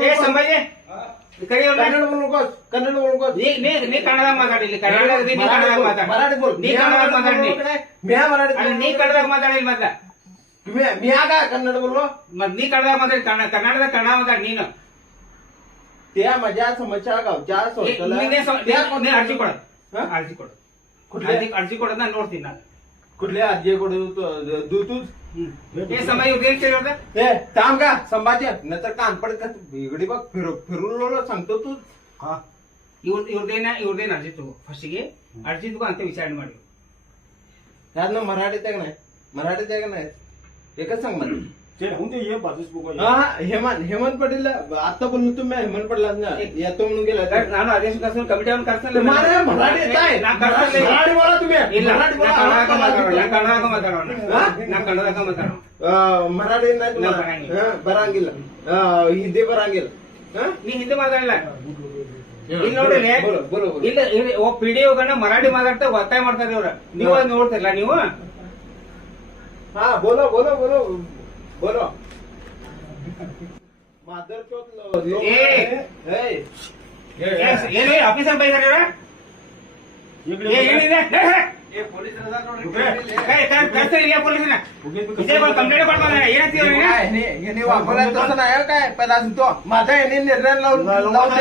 ಏ ಸಂಭಾಜಿ ಕರಿ ಕನ್ನಡ बोलूनकोस कन्नड बोलूनकोस ನೀ ಕನ್ನಡ ಮಾತಾಡಿಲ್ಲ ಕನ್ನಡದಲ್ಲಿ ನೀ ಕನ್ನಡ ಮಾತಾಡ मराठी बोल ನೀ ಕನ್ನಡ ಮಾತಾಡಿ मी मराठी ನೀ ಕನ್ನಡ ಮಾತಾಡಿಲ್ಲ ಮೊದಲ मी आगा कन्नड बोललो मग मी कನ್ನಡ ಮಾತಾಡಿ ಕನ್ನಡದ ಕನ್ನಡ ಮಾತಾಡಿ ನೀನು त्या माझ्या समस्या गावच्या ನೀ ಅರ್ಜಿ ಕೊಡ ಅರ್ಜಿ ಕೊಡು ಅರ್ಜಿ ಕೊಡೋದ್ ನಾನು ನೋಡ್ತೀನಿ ನಾನು कुठल्या अर्जी कोडू तू तू हे समय उद्या केलं ए थांब का संभाजी नंतर कान पडत का इकडे बघ फिरून सांगतो तू ಇವ್ರದೇನ ಅರ್ಜಿ ತಗೋ ಫಸ್ಟಿಗೆ ಅರ್ಜಿ ತಗೋ ಅಂತ ವಿಚಾರಣೆ ಮಾಡಿ त्यातनं मराठीत आहे का नाही मराठीत आहे का नाही एकच सांग मला हेमंत पाटील आता बोललो तुम्ही हेमंत पाटील येतो म्हणून गेला ನಾನು ಆದೇಶ ಕಳಿಸ್ತೀನಿ ಕಮಿಟಿ ಅವ್ನು ಕಳಿಸ್ತಾನೆ मराठी बोला तुम्ही ಇಲ್ಲ मराठी बोला ಕನ್ನಡದಾಗ ಮಾತಾಡೋಣ मराठी नाही ಬರಂಗಿಲ್ಲ ಹಿಂದಿ ಬರಂಗಿಲ್ಲ ನೀ ಹಿಂದಿ ಮಾತಾಡಲ್ಲ ಇಲ್ಲಿ ನೋಡ್ರಿ ಇಲ್ಲ ಪಿಡಿಒಗಳನ್ನ ಮರಾಠಿ ಮಾತಾಡ್ತಾ ಒತ್ತಾಯ ಮಾಡ್ತಾರೆ ಇವ್ರ ನೀವು ಅದ್ ನೋಡ್ತಿರಲ್ಲ ನೀವು ಹಾ ಬೋಲೋ ಬೋಲೋ ಬೋಲೋ ಬೋಲೋ ಮಾದರ್ ಏನು ಆಫೀಸರ್ ಬೈದಾರ ಏನಿದೆ ಕರ್ಸ್ತಾರಿಲ್ಲ ಪೊಲೀಸನ ವಿಜಯ್ ಕಂಪ್ಲೇಂಟ್ ಮಾಡ್ತಾರೆ ಏನಂತೀವಿ वापरायला तसं नाही काय पहिला तो माझा यांनी निर्णय लावून